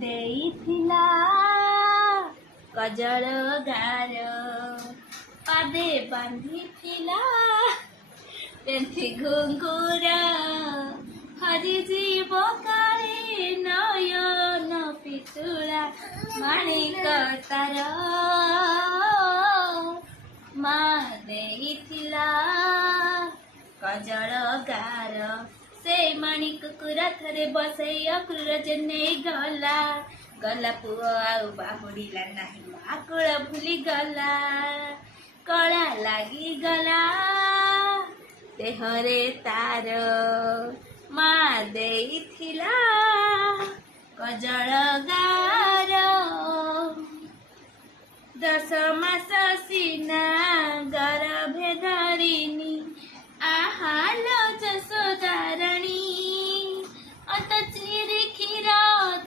ଦେଇଥିଲା କଜଳ ଗାର ପାଦେ ବାନ୍ଧିଥିଲା ପେନ୍ଥି ଘୁଙ୍ଗୁର ହରିଯିବ କାଳେ ନୟନ ପିତୁଳା ମାଣିକ ତାର ମା ଦେଇଥିଲା କଜଳ ଗାର ସେ ମାଣିକକୁ ରଥରେ ବସେଇ ଅକ୍ରୁର ନେଇ ଗଲା ଗଲା ପୁଅ ଆଉ ବାହୁଡ଼ିଲା ନାହିଁ ମାକୁଳ ଭୁଲିଗଲା କଳା ଲାଗିଗଲା ଦେହରେ ତାର ମା ଦେଇଥିଲା କଜଳ ଗାର 10 ମାସ ସିନା ଗର୍ଭେ ଧରିନି ଆହାଲ ଯଶୋଦାରାଣୀ